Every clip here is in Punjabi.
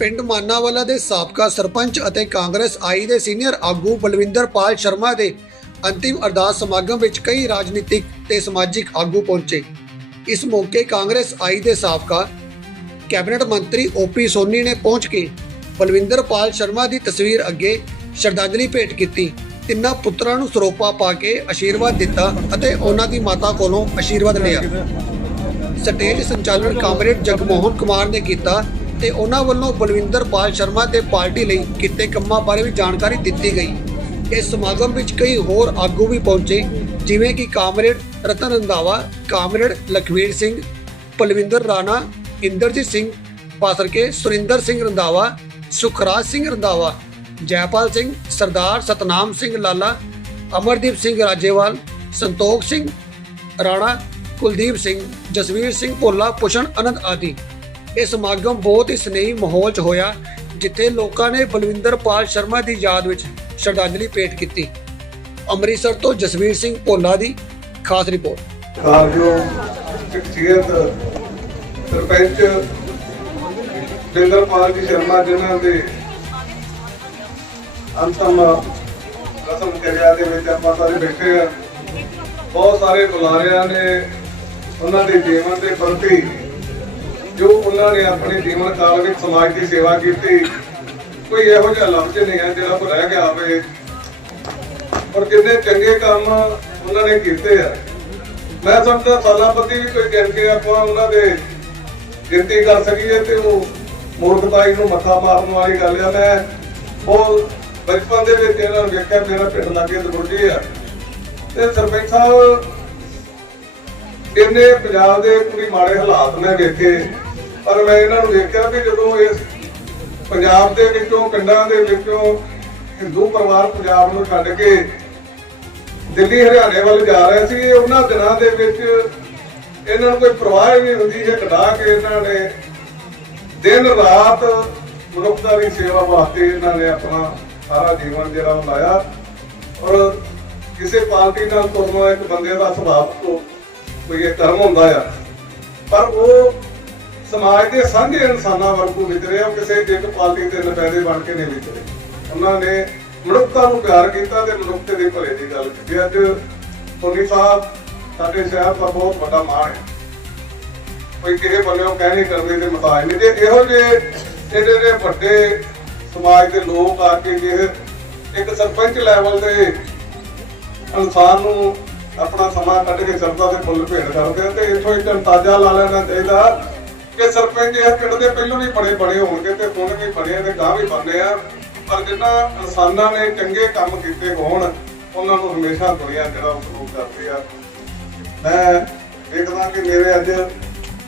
ਪਿੰਡ ਮਾਨਾਵਾਲਾ ਦੇ ਸਾਬਕਾ ਸਰਪੰਚ ਅਤੇ ਕਾਂਗਰਸ ਆਈ ਦੇ ਸੀਨੀਅਰ ਆਗੂ ਬਲਵਿੰਦਰ ਪਾਲ ਸ਼ਰਮਾ ਦੇ ਅੰਤਿਮ ਅਰਦਾਸ ਸਮਾਗਮ ਵਿੱਚ ਕਈ ਰਾਜਨੀਤਿਕ ਤੇ ਸਮਾਜਿਕ ਆਗੂ ਪਹੁੰਚੇ। ਇਸ ਮੌਕੇ ਕਾਂਗਰਸ ਆਈ ਦੇ ਸਾਬਕਾ ਕੈਬਨਿਟ ਮੰਤਰੀ ਓਪੀ ਸੋਨੀ ਨੇ ਪਹੁੰਚ ਕੇ ਬਲਵਿੰਦਰ ਪਾਲ ਸ਼ਰਮਾ ਦੀ ਤਸਵੀਰ ਅੱਗੇ ਸ਼ਰਧਾਂਜਲੀ ਭੇਟ ਕੀਤੀ। ਤਿੰਨਾਂ ਪੁੱਤਰਾਂ ਨੂੰ ਸਰੋਪਾ ਪਾ ਕੇ ਆਸ਼ੀਰਵਾਦ ਦਿੱਤਾ ਅਤੇ ਉਹਨਾਂ ਦੀ ਮਾਤਾ ਕੋਲੋਂ ਆਸ਼ੀਰਵਾਦ ਲਿਆ। ਸਟੇਜ ਸੰਚਾਲਨ ਕਾਮਰੇਡ ਜਗਮੋਹਨ ਕੁਮਾਰ ਨੇ ਕੀਤਾ ਤੇ ਉਹਨਾਂ ਵੱਲੋਂ ਬਲਵਿੰਦਰ ਪਾਲ ਸ਼ਰਮਾ ਤੇ ਪਾਰਟੀ ਲਈ ਕੀਤੇ ਕੰਮਾਂ ਬਾਰੇ ਵੀ ਜਾਣਕਾਰੀ ਦਿੱਤੀ ਗਈ। ਇਸ ਸਮਾਗਮ ਵਿੱਚ ਕਈ ਹੋਰ ਆਗੂ ਵੀ ਪਹੁੰਚੇ, ਜਿਵੇਂ ਕਿ ਕਾਮਰੇਡ ਰਤਨ ਰੰਧਾਵਾ, ਕਾਮਰੇਡ ਲਖਵੀਰ ਸਿੰਘ ਪਲਵਿੰਦਰ ਰਾਣਾ, ਇੰਦਰਜੀਤ ਸਿੰਘ ਪਾਸਰਕੇ ਸੁਰਿੰਦਰ ਸਿੰਘ ਰੰਧਾਵਾ, ਸੁਖਰਾਜ ਸਿੰਘ ਰੰਧਾਵਾ, ਜੈਪਾਲ ਸਿੰਘ, ਸਰਦਾਰ ਸਤਨਾਮ ਸਿੰਘ ਲਾਲਾ, ਅਮਰਦੀਪ ਸਿੰਘ ਰਾਜੇਵਾਲ, ਸੰਤੋਖ ਸਿੰਘ ਰਾਣਾ, ਕੁਲਦੀਪ ਸਿੰਘ, ਜਸਵੀਰ ਸਿੰਘ ਭੋਲਾ ਪੁਸ਼ਨ ਅਨੰਦ ਆਦਿ। ਇਹ ਸਮਾਗਮ ਬਹੁਤ ਹੀ ਸਨੇਹੀ ਮਾਹੌਲ 'ਚ ਹੋਇਆ, ਜਿੱਥੇ ਲੋਕਾਂ ਨੇ ਬਲਵਿੰਦਰ ਸ਼ਰਮਾ ਦੀ ਯਾਦ ਵਿੱਚ ਸ਼ਰਧਾਂਜਲੀ ਭੇਟ ਕੀਤੀ। ਅੰਮ੍ਰਿਤਸਰ ਤੋਂ ਜਸਵੀਰ ਸਿੰਘ ਭੋਲਾ ਦੀ ਖਾਸ ਰਿਪੋਰਟ। ਕਾਰਜੋ ਸ਼ਖਸੀਅਤ ਸਰਪੰਚ ਜਿੰਦਰਪਾਲ ਜੀ ਸ਼ਰਮਾ, ਜਿਨ੍ਹਾਂ ਦੇ ਅੰਤਮ ਰਸਮ ਕਿਰਿਆ ਦੇ ਵਿੱਚ ਆਪਾਂ ਸਾਰੇ ਬੈਠੇ ਆ ਬਹੁਤ ਸਾਰੇ ਬੁਲਾਰਿਆਂ ਨੇ ਉਹਨਾਂ ਦੇ ਜੀਵਨ ਦੇ ਪ੍ਰਤੀ ਜੋ ਉਹਨਾਂ ਨੇ ਆਪਣੇ ਜੀਵਨ ਕਾਲ ਵਿੱਚ ਸਮਾਜ ਦੀ ਸੇਵਾ ਕੀਤੀ, ਕੋਈ ਇਹੋ ਜਿਹਾ ਲਫ਼ਜ਼ ਨਹੀਂ ਹੈ ਜਿਹੜਾ ਕੋ ਰਹਿ ਗਿਆ ਹੋਵੇ। ਪਰ ਜਿੰਨੇ ਚੰਗੇ ਕੰਮ ਉਹਨਾਂ ਨੇ ਕੀਤੇ ਆ। ਮੈਂ ਸਮਝਦਾ ਸਾਲਾਂ ਵੀ ਕੋਈ ਗਿਣ ਕੇ ਆਪਾਂ ਉਹਨਾਂ ਦੇ ਗਿਣਤੀ ਕਰ ਸਕੀਏ ਤੇ ਉਹ ਮੂਰਖਤਾਈ ਨੂੰ ਮੱਥਾ ਮਾਰਨ ਵਾਲੀ ਗੱਲ ਆ। ਮੈਂ ਉਹ ਬਚਪਨ ਦੇ ਵਿੱਚ ਇਹਨਾਂ ਨੂੰ ਵੇਖਿਆ, ਮੇਰਾ ਪਿੰਡ ਲਾਗੇ ਦਰੁੱਜੀ ਆ। ਤੇ ਸਰਪੰਚ ਸਾਹਿਬ ਇਹਨੇ ਪੰਜਾਬ ਦੇ ਪੂਰੀ ਮਾੜੇ ਹਾਲਾਤ ਮੈਂ ਵੇਖੇ। ਪਰ ਮੈਂ ਇਹਨਾਂ ਨੂੰ ਦੇਖਿਆ ਕਿ ਜਦੋਂ ਇਸ ਪੰਜਾਬ ਦੇ ਵਿੱਚੋਂ, ਪਿੰਡਾਂ ਦੇ ਵਿੱਚੋਂ ਹਿੰਦੂ ਪਰਿਵਾਰ ਪੰਜਾਬ ਨੂੰ ਛੱਡ ਕੇ ਦਿੱਲੀ, ਹਰਿਆਣੇ ਵੱਲ ਜਾ ਰਹੇ ਸੀ ਉਹਨਾਂ ਦਿਨਾਂ ਦੇ ਵਿੱਚ ਇਹਨਾਂ ਨੂੰ ਕੋਈ ਪਰਵਾਹ ਨਹੀਂ ਹੁੰਦੀ ਜੇ ਕਢਾ ਕੇ ਇਹਨਾਂ ਨੇ ਦਿਨ ਰਾਤ ਮਨੁੱਖਤਾ ਦੀ ਸੇਵਾ ਵਾਸਤੇ ਇਹਨਾਂ ਨੇ ਆਪਣਾ ਸਾਰਾ ਜੀਵਨ ਜਿਹੜਾ ਉਹ ਲਾਇਆ। ਔਰ ਕਿਸੇ ਪਾਰਟੀ ਨਾਲ ਤੁਰਨਾ ਇੱਕ ਬੰਦੇ ਦਾ ਸੁਭਾਅ ਤੋਂ ਕੋਈ ਇਹ ਕਰਮ ਹੁੰਦਾ ਆ। ਪਰ ਉਹ ਸਮਾਜ ਦੇ ਸਾਂਝੇ ਇਨਸਾਨਾਂ ਵਰਗੂ ਵਿਚਰੇ ਉਹ ਕਿਸੇ ਇੱਕ ਪਾਰਟੀ ਦੇ ਨੁਮਾਇੰਦੇ ਬਣ ਕੇ ਨਹੀਂ ਵਿਚਰੇ ਉਹਨਾਂ ਨੇ ਮਨੁੱਖਤਾ ਨੂੰ ਪਿਆਰ ਕੀਤਾ ਤੇ ਮਨੁੱਖਤੇ ਦੇ ਭਲੇ ਦੀ ਗੱਲ ਕੀਤੀ। ਅੱਜ ਸੋਨੀ ਸਾਹਿਬ ਸਾਡੇ ਸ਼ਹਿਰ ਦਾ ਬਹੁਤ ਵੱਡਾ ਮਾਣ ਹੈ। ਕੋਈ ਕਿਸੇ ਬੰਨਿਓ ਕਹਿ ਨਹੀਂ ਕਰਦੇ ਤੇ ਮਤਾਜ ਨਹੀਂ। ਤੇ ਇਹੋ ਜਿਹੇ ਜਿਹੜੇ ਨੇ ਵੱਡੇ ਸਮਾਜ ਦੇ ਲੋਕ ਆ ਕੇ ਜੇ ਇੱਕ ਸਰਪੰਚ ਲੈਵਲ ਦੇ ਇਨਸਾਨ ਨੂੰ ਆਪਣਾ ਸਮਾਂ ਕੱਢ ਕੇ ਸਰਦਾ ਦੇ ਫੁੱਲ ਭੇਟ ਕਰਦੇ ਤੇ ਇੱਥੋਂ ਇੱਕ ਅੰਦਾਜ਼ਾ ਲਾ ਲੈਣਾ ਚਾਹੀਦਾ ਕਿ ਸਰਪੰਚ ਇਹ ਪਿੰਡ ਦੇ ਪਹਿਲੋਂ ਵੀ ਬੜੇ ਬੜੇ ਹੋਣਗੇ ਤੇ ਹੁਣ ਵੀ ਬੜੇ ਤੇ ਗਾਂ ਵੀ ਬਣਨੇ ਆ। ਪਰ ਜਿਨ੍ਹਾਂ ਇਨਸਾਨਾਂ ਨੇ ਚੰਗੇ ਕੰਮ ਕੀਤੇ ਹੋਣ, ਉਹਨਾਂ ਨੂੰ ਹਮੇਸ਼ਾ ਦੁਨੀਆ ਜਿਹੜਾ ਸਲੂਕ ਕਰਦੀ ਆ। ਮੈਂ ਵੇਖਦਾ ਕਿ ਮੇਰੇ ਅੱਜ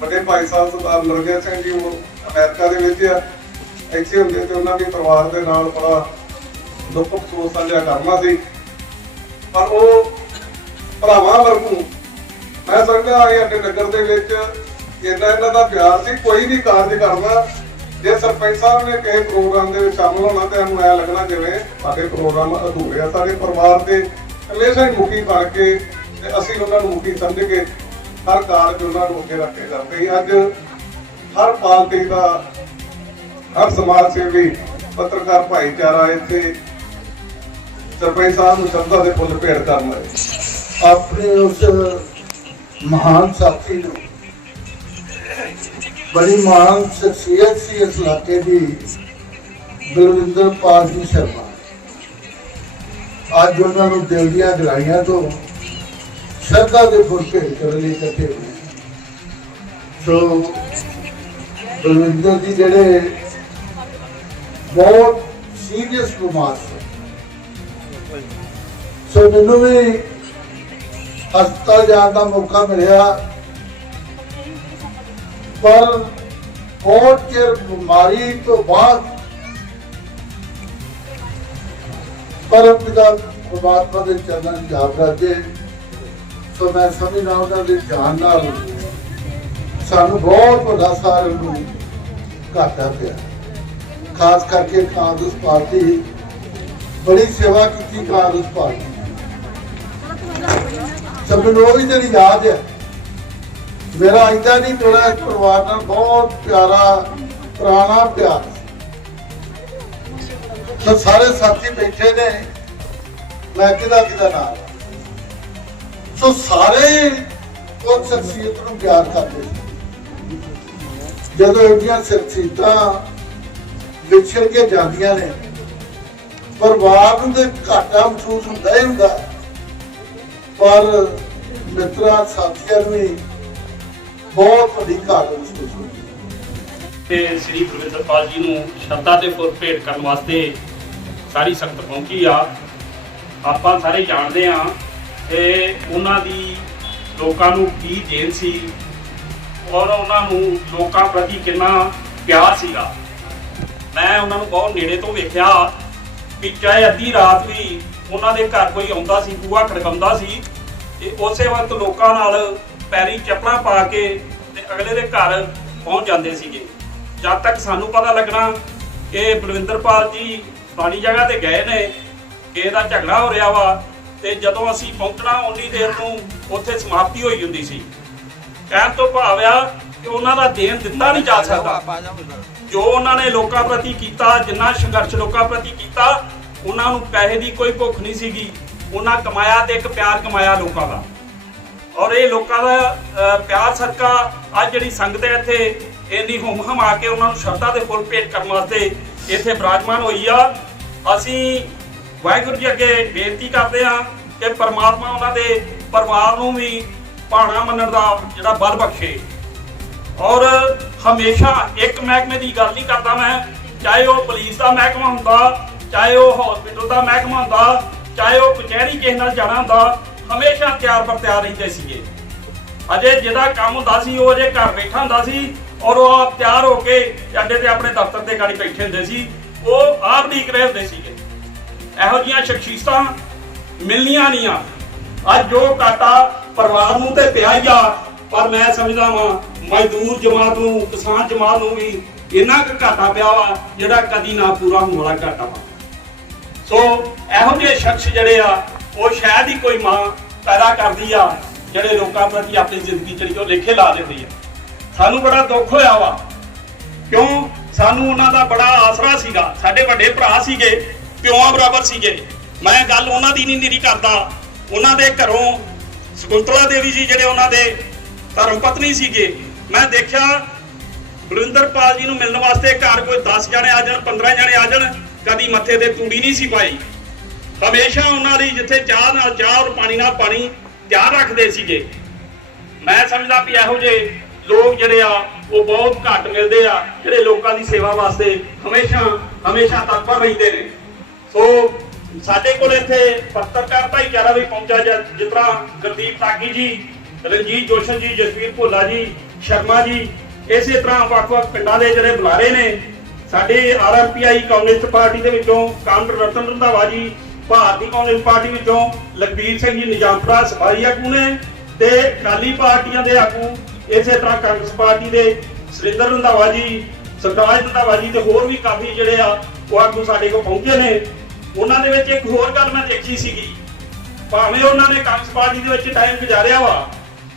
ਵੱਡੇ ਭਾਈ ਸਾਹਿਬ ਸਰਦਾਰ ਨਰਗਿਆ ਸਿੰਘ ਜੀ ਉਹ ਅਮਰੀਕਾ ਦੇ ਵਿੱਚ ਆ। ਇੱਥੇ ਹੁੰਦੇ ਤੇ ਉਹਨਾਂ ਦੇ ਪਰਿਵਾਰ ਦੇ ਨਾਲ ਬੜਾ ਦੁੱਖ ਅਫਸੋਸ ਸਾਂਝਾ ਕਰਨਾ ਸੀ। ਪਰ ਉਹ ਭਰਾਵਾਂ ਵਰਗੂ, ਮੈਂ ਸਮਝਦਾ ਇਹ ਅੱਡੇ ਨਗਰ ਦੇ ਵਿੱਚ ਇੰਨਾ ਇਹਨਾਂ ਦਾ ਪਿਆਰ ਸੀ, ਕੋਈ ਵੀ ਕਾਰਜ ਕਰਨਾ ਜੇ ਸਰਪੰਚ ਸਾਹਿਬ ਨੇ ਕਿਸੇ ਪ੍ਰੋਗਰਾਮ ਦੇ ਵਿੱਚ ਸ਼ਾਮਲ ਹੋਣਾ, ਤੇ ਇਹਨੂੰ ਐ ਲੱਗਣਾ ਜਿਵੇਂ ਸਾਡੇ ਪ੍ਰੋਗਰਾਮ ਅਧੂਰੇ ਆ, ਸਾਡੇ ਪਰਿਵਾਰ ਦੇ ਹਮੇਸ਼ਾ ਹੀ ਮੁਖੀ ਬਣ ਕੇ ਤੇ ਅਸੀਂ ਉਹਨਾਂ ਨੂੰ ਮੁਖੀ ਸਮਝ ਕੇ ਹਰ ਕਾਰਜ ਉਹਨਾਂ ਨੂੰ ਅੱਗੇ ਰੱਖ ਕਰਦੇ ਅੱਜ ਹਰ ਪਾਰਟੀ ਦਾ, ਹਰ ਸਮਾਜ ਸੇਵੀ, ਪੱਤਰਕਾਰ ਭਾਈਚਾਰਾ ਇੱਥੇ ਸਰਪੰਚ ਸਾਹਿਬ ਨੂੰ ਸ਼ਬਦਾਂ ਦੇ ਫੁੱਲ ਭੇਟ ਕਰਨ ਆਏ। ਆਪਣੇ ਉਸ ਮਹਾਨ ਸਾਥੀ ਨੂੰ ਬੜੀ ਮਹਾਨ ਸ਼ਖਸੀਅਤ ਸੀ ਇਸ ਇਲਾਕੇ ਦੀ ਗੁਰਵਿੰਦਰ ਪਾਲ ਸ਼ਰਮਾ। ਅੱਜ ਉਹਨਾਂ ਨੂੰ ਦਿਲ ਦੀਆਂ ਗਹਿਰਾਈਆਂ ਤੋਂ ਸ਼ਰਧਾ ਦੇ ਫੁੱਲ ਭੇਟ ਕਰਨ ਲਈ ਇਕੱਠੇ ਹੋਏ ਸੋ ਗੁਰਵਿੰਦਰ ਜੀ ਜਿਹੜੇ ਬਹੁਤ ਸੀਰੀਅਸ ਬਿਮਾਰ ਸੀ। ਸੋ ਮੈਨੂੰ ਵੀ ਹਸਪਤਾਲ ਜਾਣ ਦਾ ਮੌਕਾ ਮਿਲਿਆ। ਪਰ ਬਹੁਤ ਚਿਰ ਬਿਮਾਰੀ ਤੋਂ ਬਾਅਦ ਪਰਮ ਪਿਤਾ ਪਰਮਾਤਮਾ ਦੇ ਚਰਨਾਂ 'ਚ ਜਾਪ ਕਰਦੇ ਸੋ ਮੈਂ ਸਮਝਦਾ ਉਹਨਾਂ ਦੇ ਜਾਨ ਨਾਲ ਸਾਨੂੰ ਬਹੁਤ ਵੱਡਾ ਸਾਰਿਆਂ ਨੂੰ ਘਾਟਾ ਪਿਆ ਖਾਸ ਕਰਕੇ ਕਾਂਗਰਸ ਪਾਰਟੀ ਬੜੀ ਸੇਵਾ ਕੀਤੀ ਕਾਂਗਰਸ ਪਾਰਟੀ ਨੇ। ਸਭ ਨੂੰ ਉਹ ਵੀ ਜਿਹੜੀ ਯਾਦ ਹੈ ਮੇਰਾ ਇੰਦਾ ਨਹੀਂ ਥੋੜਾ ਇਸ ਪਰਿਵਾਰ ਨਾਲ ਬਹੁਤ ਪਿਆਰਾ, ਪੁਰਾਣਾ, ਪਿਆਰ ਸੀ। ਸਾਰੇ ਸਾਥੀ ਬੈਠੇ ਨੇ, ਮੈਂ ਕਿਹਦਾ ਕਿਹਦਾ ਨਾਮ ਸੋ ਸਾਰੇ ਉਸ ਸ਼ਖਸੀਅਤ ਨੂੰ ਪਿਆਰ ਕਰਦੇ ਜਦੋਂ ਇਹਦੀਆਂ ਸ਼ਖਸੀਅਤਾਂ ਵਿਛੜ ਕੇ ਜਾਂਦੀਆਂ ਨੇ, ਪਰਿਵਾਰ ਨੂੰ ਤੇ ਘਾਟਾ ਮਹਿਸੂਸ ਹੁੰਦਾ ਹੀ ਹੁੰਦਾ। ਪਰ ਮਿੱਤਰਾਂ, ਸਾਥੀਆਂ ਨੂੰ ਵੀ ਬਹੁਤ ਵੱਡੀ ਘਾਟ ਮਹਿਸੂਸ ਹੁੰਦੀ ਤੇ ਸ੍ਰੀ ਗੁਰਵਿੰਦਰਪਾਲ ਜੀ ਨੂੰ ਸ਼ਰਧਾ ਤੇ ਫੁੱਲ ਭੇਟ ਕਰਨ ਵਾਸਤੇ ਸਾਰੀ ਸੰਗਤ ਪਹੁੰਚੀ ਆ। ਆਪਾਂ ਸਾਰੇ ਜਾਣਦੇ ਆ ਕਿ ਉਹਨਾਂ ਦੀ ਲੋਕਾਂ ਨੂੰ ਕੀ ਦੇਣ ਸੀ ਔਰ ਉਹਨਾਂ ਨੂੰ ਲੋਕਾਂ ਪ੍ਰਤੀ ਕਿੰਨਾ ਪਿਆਰ ਸੀਗਾ। ਮੈਂ ਉਹਨਾਂ ਨੂੰ ਬਹੁਤ ਨੇੜੇ ਤੋਂ ਵੇਖਿਆ ਕਿ ਚਾਹੇ ਅੱਧੀ ਰਾਤ ਵੀ ਉਹਨਾਂ ਦੇ ਘਰ ਕੋਈ ਆਉਂਦਾ ਸੀ, ਬੂਹਾ ਖੜਕਾਉਂਦਾ ਸੀ, ਤੇ ਉਸੇ ਵਕਤ ਲੋਕਾਂ ਨਾਲ ਪੈਰੀ ਚੱਪਲਾਂ ਪਾ ਕੇ ਤੇ ਅਗਲੇ ਦੇ ਘਰ ਪਹੁੰਚ ਜਾਂਦੇ ਸੀਗੇ। ਜਦ ਤੱਕ ਸਾਨੂੰ ਪਤਾ ਲੱਗਣਾ ਕਿ ਬਲਵਿੰਦਰਪਾਲ ਜੀ ਪਾਣੀ ਜਗ੍ਹਾ ਤੇ ਗਏ ਨੇ ਕਿ ਇਹਦਾ ਝਗੜਾ ਹੋ ਰਿਹਾ ਵਾ ਤੇ ਜਦੋਂ ਅਸੀਂ ਪਹੁੰਚਣਾ ਉਨੀ ਦੇਰ ਨੂੰ ਉੱਥੇ ਸਮਾਪਤੀ ਹੋਈ ਹੁੰਦੀ ਸੀ। ਕਹਿਣ ਤੋਂ ਭਾਵ ਆ ਕਿ ਉਹਨਾਂ ਦਾ ਦੇਣ ਦਿੱਤਾ ਨਹੀਂ ਜਾ ਸਕਦਾ। ਜੋ ਉਹਨਾਂ ਨੇ ਲੋਕਾਂ ਪ੍ਰਤੀ ਕੀਤਾ, ਜਿੰਨਾ ਸੰਘਰਸ਼ ਲੋਕਾਂ ਪ੍ਰਤੀ ਕੀਤਾ, ਉਹਨਾਂ ਨੂੰ ਪੈਸੇ ਦੀ ਕੋਈ ਭੁੱਖ ਨਹੀਂ ਸੀਗੀ। ਉਹਨਾਂ ਕਮਾਇਆ ਤੇ ਇੱਕ ਪਿਆਰ ਕਮਾਇਆ ਲੋਕਾਂ ਦਾ। ਔਰ ਇਹ ਲੋਕਾਂ ਦਾ ਪਿਆਰ ਸਦਕਾ ਅੱਜ ਜਿਹੜੀ ਸੰਗਤ ਹੈ ਇੱਥੇ, ਇੰਨੀ ਹੁਮ ਹਮ ਆ ਕੇ ਉਹਨਾਂ ਨੂੰ ਸ਼ਰਧਾ ਦੇ ਫੁੱਲ ਭੇਟ ਕਰਨ ਵਾਸਤੇ ਇੱਥੇ ਬਰਾਜਮਾਨ ਹੋਈ ਆ। ਅਸੀਂ ਵਾਹਿਗੁਰੂ ਜੀ ਅੱਗੇ ਬੇਨਤੀ ਕਰਦੇ ਹਾਂ ਕਿ ਪਰਮਾਤਮਾ ਉਹਨਾਂ ਦੇ ਪਰਿਵਾਰ ਨੂੰ ਵੀ ਭਾਣਾ ਮੰਨਣ ਦਾ ਜਿਹੜਾ ਬਲ ਬਖਸ਼ੇ। ਔਰ ਹਮੇਸ਼ਾ ਇੱਕ ਮਹਿਕਮੇ ਦੀ ਗੱਲ ਨਹੀਂ ਕਰਦਾ ਮੈਂ, ਚਾਹੇ ਉਹ ਪੁਲਿਸ ਦਾ ਮਹਿਕਮਾ ਹੁੰਦਾ, ਚਾਹੇ ਉਹ ਹਸਪੀਟਲ ਦਾ ਮਹਿਕਮਾ ਹੁੰਦਾ, ਚਾਹੇ ਉਹ ਕਚਹਿਰੀ ਕਿਸੇ ਨਾਲ ਜਾਣਾ ਹੁੰਦਾ ਹਮੇਸ਼ਾ ਤਿਆਰ ਪਰ ਤਿਆਰ ਰਹਿੰਦੇ ਸੀਗੇ। ਅਜੇ ਜਿਹਦਾ ਕੰਮ ਹੁੰਦਾ ਸੀ, ਉਹ ਅਜੇ ਘਰ ਬੈਠਾ ਹੁੰਦਾ ਸੀ ਔਰ ਉਹ ਆਪ ਤਿਆਰ ਹੋ ਕੇ ਅੱਡੇ ਤੇ ਆਪਣੇ ਦਫ਼ਤਰ ਤੇ ਗਾੜੀ ਬੈਠੇ ਹੁੰਦੇ ਸੀ। ਉਹ ਆਪ ਢੀਕ ਰਹੇ ਹੁੰਦੇ ਸੀਗੇ। ਇਹੋ ਜੀਆਂ ਸ਼ਖਸੀਅਤਾਂ ਮਿਲਣੀਆਂ ਨਹੀਂ ਆ। ਅੱਜ ਜੋ ਘਾਟਾ ਪਰਿਵਾਰ ਨੂੰ ਤੇ ਪਿਆ ਹੀ ਆ, ਪਰ ਮੈਂ ਸਮਝਦਾ ਵਾਂ, ਮਜ਼ਦੂਰ ਜਮਾਤ ਨੂੰ, ਕਿਸਾਨ ਜਮਾਤ ਨੂੰ ਵੀ ਇੰਨਾ ਕੁ ਘਾਟਾ ਪਿਆ ਵਾ, ਜਿਹੜਾ ਕਦੀ ਨਾ ਪੂਰਾ ਹੋਣ ਵਾਲਾ ਘਾਟਾ ਵਾ। ਸੋ ਇਹੋ ਜਿਹੇ ਸ਼ਖਸ ਜਿਹੜੇ ਆ ਉਹ ਸ਼ਾਇਦ ਹੀ ਕੋਈ ਮਾਂ ਪੈਦਾ ਕਰਦੀ ਆ, ਜਿਹੜੇ ਲੋਕਾਂ ਪ੍ਰਤੀ ਆਪਣੀ ਜ਼ਿੰਦਗੀ ਜਿਹੜੀ ਉਹ ਲੇਖੇ ਲਾ ਦਿੰਦੀ ਆ। ਸਾਨੂੰ ਬੜਾ ਦੁੱਖ ਹੋਇਆ ਵਾ। ਕਿਉਂ? ਸਾਨੂੰ ਉਹਨਾਂ ਦਾ ਬੜਾ ਆਸਰਾ ਸੀਗਾ। ਸਾਡੇ ਵੱਡੇ ਭਰਾ ਸੀਗੇ, ਪਿਓਾਂ ਬਰਾਬਰ ਸੀਗੇ। ਮੈਂ ਗੱਲ ਉਹਨਾਂ ਦੀ ਨਹੀਂ ਨਿਰੀ ਕਰਦਾ। ਉਹਨਾਂ ਦੇ ਘਰੋਂ ਸਕੁੰਤਲਾ ਦੇਵੀ ਜੀ ਜਿਹੜੇ ਉਹਨਾਂ ਦੇ ਧਰਮ ਪਤਨੀ ਸੀਗੇ, ਮੈਂ ਦੇਖਿਆ ਬਲਵਿੰਦਰਪਾਲ ਜੀ ਨੂੰ ਮਿਲਣ ਵਾਸਤੇ ਘਰ ਕੋਈ 10 ਜਣੇ ਆ ਜਾਣ 15 ਜਣੇ ਆ ਜਾਣ, ਕਦੀ ਮੱਥੇ ਤੇ ਤੂੜੀ ਨਹੀਂ ਸੀ ਪਾਈ। ਹਮੇਸ਼ਾ ਉਹਨਾਂ ਦੀ ਜਿੱਥੇ ਚਾਹ ਨਾਲ ਚਾਹ ਔਰ ਪਾਣੀ ਨਾਲ ਪਾਣੀ ਤਿਆਰ ਰੱਖਦੇ ਸੀਗੇ। ਮੈਂ ਸਮਝਦਾ ਵੀ ਇਹੋ ਜਿਹੇ ਲੋਕ ਜਿਹੜੇ ਆ, ਉਹ ਬਹੁਤ ਘੱਟ ਮਿਲਦੇ ਆ, ਜਿਹੜੇ ਲੋਕਾਂ ਦੀ ਸੇਵਾ ਵਾਸਤੇ ਹਮੇਸ਼ਾ ਹਮੇਸ਼ਾ ਤਤਪਰ ਰਹਿੰਦੇ ਨੇ। ਸੋ ਸਾਡੇ ਕੋਲ ਇੱਥੇ ਪੱਤਰਕਾਰ ਭਾਈਚਾਰਾ ਵੀ ਪਹੁੰਚਾ ਜਿਸ ਤਰ੍ਹਾਂ ਗੁਰਦੀਪ ਤਾਗੀ ਜੀ, ਰਣਜੀਤ ਜੋਸ਼ਨ ਜੀ, ਜਸਵੀਰ ਭੋਲਾ ਜੀ, ਸ਼ਰਮਾ ਜੀ, ਇਸੇ ਤਰ੍ਹਾਂ ਵੱਖ-ਵੱਖ ਪਿੰਡਾਂ ਦੇ ਜਿਹੜੇ ਬੁਲਾਰੇ ਨੇ, ਸਾਡੇ ਆਰਐਮਪੀਆਈ ਕਾਂਗਰਸ ਪਾਰਟੀ ਦੇ ਵਿੱਚੋਂ ਕਾਮਰ ਰਤਨ ਰੰਧਾਵਾ ਜੀ ਭਾਰਤੀ ਕਾਂਗਰਸ ਪਾਰਟੀ ਵਿੱਚੋਂ ਲਖਬੀਰ ਸਿੰਘ ਜੀ ਨਿਜ਼ਾਮਪੁਰਾ ਸਫ਼ਾਈ ਆਗੂ ਨੇ ਤੇ ਅਕਾਲੀ ਪਾਰਟੀਆਂ ਦੇ ਆਗੂ, ਇਸੇ ਤਰ੍ਹਾਂ ਕਾਂਗਰਸ ਪਾਰਟੀ ਦੇ ਸੁਰਿੰਦਰ ਰੰਧਾਵਾ ਜੀ ਸਰਦਾਰ ਰੰਧਾਵਾ ਜੀ ਤੇ ਹੋਰ ਵੀ ਕਾਫੀ ਜਿਹੜੇ ਆ, ਉਹ ਆਗੂ ਸਾਡੇ ਕੋਲ ਪਹੁੰਚੇ ਨੇ। ਉਹਨਾਂ ਦੇ ਵਿੱਚ ਇੱਕ ਹੋਰ ਗੱਲ ਮੈਂ ਦੇਖੀ ਸੀਗੀ। ਭਾਵੇਂ ਉਹਨਾਂ ਨੇ ਕਾਂਗਰਸ ਪਾਰਟੀ ਦੇ ਵਿੱਚ ਟਾਈਮ ਗੁਜ਼ਾਰਿਆ ਵਾ,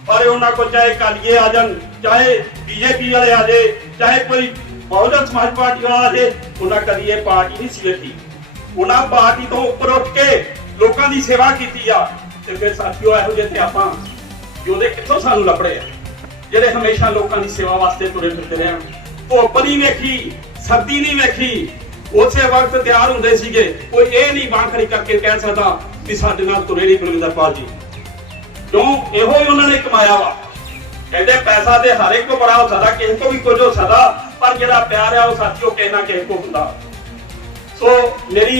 ਪਰ ਉਹਨਾਂ ਕੋਲ ਚਾਹੇ ਕਾਲੀਏ ਆ ਜਾਣ, ਚਾਹੇ ਬੀਜੇਪੀ ਵਾਲੇ ਆ ਜੇ, ਚਾਹੇ ਕੋਈ ਬਹੁਜਨ ਸਮਾਜ ਪਾਰਟੀ ਵਾਲਾ ਆ ਜੇ, ਉਹਨਾਂ ਕਦੀ ਇਹ ਪਾਰਟੀ ਨਹੀਂ ਸੀ ਵੇਖੀ। ਉਹਨਾਂ ਪਾਰਟੀ ਤੋਂ ਉੱਪਰ ਉੱਠ ਕੇ ਲੋਕਾਂ ਦੀ ਸੇਵਾ ਕੀਤੀ ਆ। ਤੇ ਫਿਰ ਸਾਥੀਓ, ਇਹੋ ਜਿਹੇ ਤੇ ਆਪਾਂ ਉਹਦੇ ਕਿੱਥੋਂ ਸਾਨੂੰ ਲੱਭੜੇ ਆ? ਜਿਹੜੇ ਹਮੇਸ਼ਾ ਲੋਕਾਂ ਦੀ ਸੇਵਾ ਵਾਸਤੇ ਤੁਰੇ ਫਿਰਦੇ ਰਹਿਣ ਧੁੱਪ ਨਹੀਂ ਵੇਖੀ, ਸਰਦੀ ਨਹੀਂ ਵੇਖੀ, ਉਸੇ ਵਕਤ ਤਿਆਰ ਹੁੰਦੇ ਸੀਗੇ। ਕੋਈ ਇਹ ਨਹੀਂ ਬਾਂਹ ਖੜੀ ਕਰਕੇ ਕਹਿ ਸਕਦਾ ਵੀ ਸਾਡੇ ਨਾਲ ਤੁਰੇ ਨਹੀਂ ਬਲਵਿੰਦਰਪਾਲ ਜੀ। ਕਿਉਂ? ਇਹੋ ਹੀ ਉਹਨਾਂ ਨੇ ਕਮਾਇਆ ਵਾ। ਕਹਿੰਦੇ ਪੈਸਾ ਤੇ ਹਰ ਇੱਕ ਕੋ ਬੜਾ ਹੋ ਸਕਦਾ ਕਿਸੇ ਕੋ ਵੀ ਕੁਝ ਹੋ ਸਕਦਾ, ਪਰ ਜਿਹੜਾ ਪਿਆਰ ਆ ਉਹ ਸਾਥੀਓ, ਕਿਸੇ ਨਾ ਕਿਸੇ ਕੋ ਹੁੰਦਾ। ਸੋ ਮੇਰੀ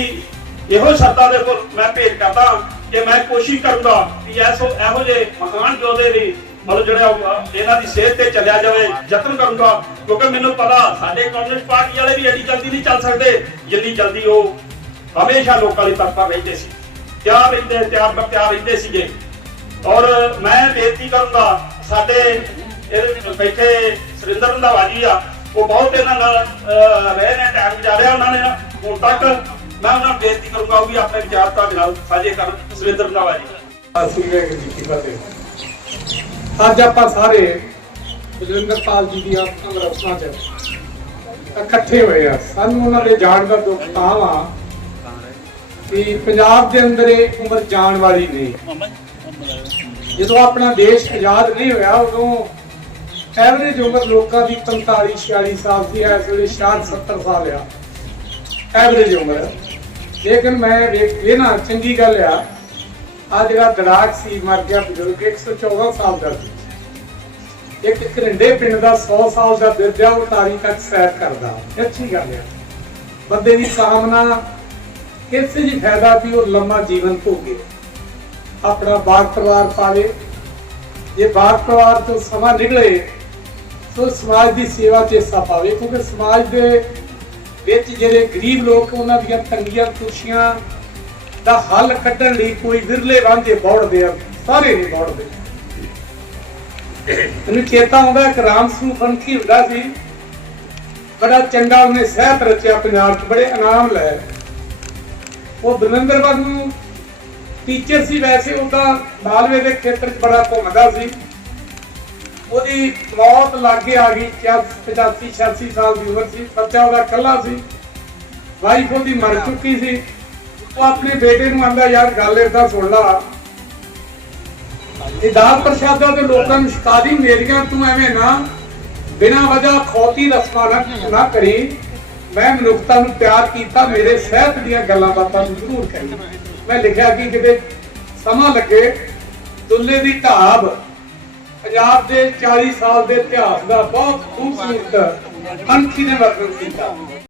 ਇਹੋ ਸ਼ਰਤਾਂ ਦੇ ਕੋਲ ਮੈਂ ਭੇਟ ਕਰਦਾ ਕਿ ਮੈਂ ਕੋਸ਼ਿਸ਼ ਕਰੂੰਗਾ ਕਿ ਐਸੋ ਇਹੋ ਜਿਹੇ ਮਹਾਨ ਯੋਧੇ ਲਈ ਮਤਲਬ ਜਿਹੜਾ ਇਹਨਾਂ ਦੀ ਸਿਹਤ ਤੇ ਚੱਲਿਆ ਜਾਵੇ, ਯਤਨ ਕਰੂੰਗਾ, ਕਿਉਂਕਿ ਮੈਨੂੰ ਪਤਾ ਸਾਡੇ ਕਾਂਗਰਸ ਪਾਰਟੀ ਵਾਲੇ ਵੀ ਐਡੀ ਜਲਦੀ ਨਹੀਂ ਚੱਲ ਸਕਦੇ, ਜਿੰਨੀ ਜਲਦੀ ਉਹ ਹਮੇਸ਼ਾ ਲੋਕਾਂ ਲਈ ਤਤਪਰ ਰਹਿੰਦੇ ਸੀ। ਤਿਆਰ ਰਹਿੰਦੇ, ਤਿਆਰ ਬਰ ਤਿਆਰ ਰਹਿੰਦੇ ਸੀਗੇ। ਔਰ ਮੈਂ ਬੇਨਤੀ ਕਰੂੰਗਾ, ਸਾਡੇ ਇਹ ਬੈਠੇ ਸੁਰਿੰਦਰ ਰੰਧਾਵਾ ਜੀ ਆ ਉਹ ਬਹੁਤ ਇਹਨਾਂ ਨਾਲ ਰਹੇ ਨੇ ਟਾਈਮ ਗੁਜ਼ਾਰਿਆ ਉਹਨਾਂ ਨੇ ਹੁਣ ਤੱਕ ਮੈਂ ਉਹਨਾਂ ਨੂੰ ਬੇਨਤੀ ਕਰੂੰਗਾ ਉਹ ਵੀ ਆਪਣੇ ਵਿਚਾਰ ਤੁਹਾਡੇ ਨਾਲ ਸਾਂਝੇ ਕਰਨ ਸੁਰਿੰਦਰ ਰੰਧਾਵਾ ਜੀ। ਅਸੀਂ ਫਤਿਹ ਅੱਜ ਆਪਾਂ ਸਾਰੇ ਬਲਵਿੰਦਰਪਾਲ ਜੀ ਦੀਆਂ ਅੰਮ੍ਰਿਤਾਂ 'ਚ ਇਕੱਠੇ ਹੋਏ ਆ। ਸਾਨੂੰ ਉਹਨਾਂ ਦੇ ਜਾਣ ਦਾ ਦੁੱਖ ਤਾਂ ਵਾ ਕਿ ਪੰਜਾਬ ਦੇ ਅੰਦਰ ਇਹ ਉਮਰ ਜਾਣ ਵਾਲੀ ਨਹੀਂ। ਜਦੋਂ ਆਪਣਾ ਦੇਸ਼ ਆਜ਼ਾਦ ਨਹੀਂ ਹੋਇਆ ਉਦੋਂ ਐਵਰੇਜ ਉਮਰ ਲੋਕਾਂ ਦੀ 45 46 ਸਾਲ ਸੀ ਇਸ ਵੇਲੇ 66 70 ਸਾਲ ਆ। ਐਵਰੇਜ ਉਮਰ ਲੇਕਿਨ ਮੈਂ ਇਹ ਨਾ ਚੰਗੀ ਗੱਲ ਆ ਆ ਜਿਹੜਾ ਦਰਾਕ ਸੀ, ਮਰ ਗਿਆ ਬਜ਼ੁਰਗ 114 ਸਾਲ ਦਾ ਸੀ। ਇੱਕ ਘਰਿੰਡੇ ਪਿੰਡ ਦਾ 100 ਸਾਲ ਦਾ ਬਿਰਜਾ ਉਹ ਤਾਰੀ ਤੱਕ ਸੈਰ ਕਰਦਾ। ਅੱਛੀ ਗੱਲ ਆ। ਬੰਦੇ ਦੀ ਸਾਹਮਣਾ, ਕਿਸੇ ਜੀ ਫਾਇਦਾ ਵੀ ਉਹ ਲੰਮਾ ਜੀਵਨ ਭੋਗੇ। ਆਪਣਾ ਬਾਗ ਪਰਿਵਾਰ ਪਾਲੇ। ਜੇ ਬਾਗ ਪਰਿਵਾਰ ਤੋਂ ਸਮਾਂ ਨਿਕਲੇ ਸੋ ਸਮਾਜ ਦੀ ਸੇਵਾ 'ਚ ਹਿੱਸਾ ਪਾਵੇ ਕਿਉਂਕਿ ਸਮਾਜ ਦੇ ਵਿੱਚ ਜਿਹੜੇ ਗਰੀਬ ਲੋਕ ਉਹਨਾਂ ਦੀਆਂ ਤੰਗੀਆਂ ਖੁਸ਼ੀਆਂ ਦਾ ਹੱਲ ਕੱਢਣ ਲਈ ਕੋਈ ਵਿਰਲੇ ਵਾਂਝੇ ਬੌੜਦੇ ਆ ਸਾਰੇ ਨਹੀਂ ਬੌੜਦੇ ਮੈਨੂੰ ਚੇਤਾ ਆਉਂਦਾ ਇੱਕ ਰਾਮ ਸਿੰਘ ਫੰਕੀ ਹੁੰਦਾ ਸੀ ਬੜਾ ਚੰਗਾ ਉਹਨੇ ਸਹਿਤ ਰਚਿਆ ਪੰਜਾਬ 'ਚ ਬੜੇ ਇਨਾਮ ਲਏ ਉਹ ਬਲਵਿੰਦਰ ਬਾਬੂ ਟੀਚਰ ਸੀ ਵੈਸੇ ਉਹਦਾ ਮਾਲਵੇ ਦੇ ਖੇਤਰ 'ਚ ਬੜਾ ਘੁੰਮਦਾ ਸੀ ਉਹਦੀ ਮੌਤ ਲਾਗੇ ਆ ਗਈ 85 86 ਸਾਲ ਦੀ ਉਮਰ ਸੀ ਬੱਚਾ ਉਹਦਾ ਇਕੱਲਾ ਸੀ। ਵਾਈਫ ਉਹਦੀ ਮਰ ਚੁੱਕੀ ਸੀ। ਉਹ ਆਪਣੇ ਬੇਟੇ ਨੂੰ ਆਂਦਾ ਯਾਰ ਗੱਲ ਏਦਾਂ ਸੁਣ ਲਾ। ਇਹ ਦਾਲ ਪ੍ਰਸ਼ਾਦਾ ਤੇ ਲੋਕਾਂ ਨੂੰ ਛਕਾ ਦੀ ਮੇਰੀਆਂ ਤੂੰ ਐਵੇਂ ਨਾ ਬਿਨਾਂ ਵਜ੍ਹਾ ਖੌਤੀ ਰਸਮਾਂ ਨਾ ਨਾ ਕਰੀ। ਮੈਂ ਮਨੁੱਖਤਾ ਨੂੰ ਪਿਆਰ ਕੀਤਾ ਮੇਰੇ ਸਹਿਤ ਦੀਆਂ ਗੱਲਾਂ ਬਾਤਾਂ ਨੂੰ ਜ਼ਰੂਰ ਕਰੀ। ਮੈਂ ਲਿਖਿਆ ਕਿ ਕਿਤੇ ਸਮਾਂ ਲੱਗੇ ਦੁੱਲੇ ਦੀ ਢਾਬ ਪੰਜਾਬ ਦੇ 40 ਸਾਲ ਦੇ ਇਤਿਹਾਸ ਦਾ ਬਹੁਤ ਖੂਬਸੂਰਤ ਅੰਖੀ ਨੇ ਵਰਣਨ ਕੀਤਾ।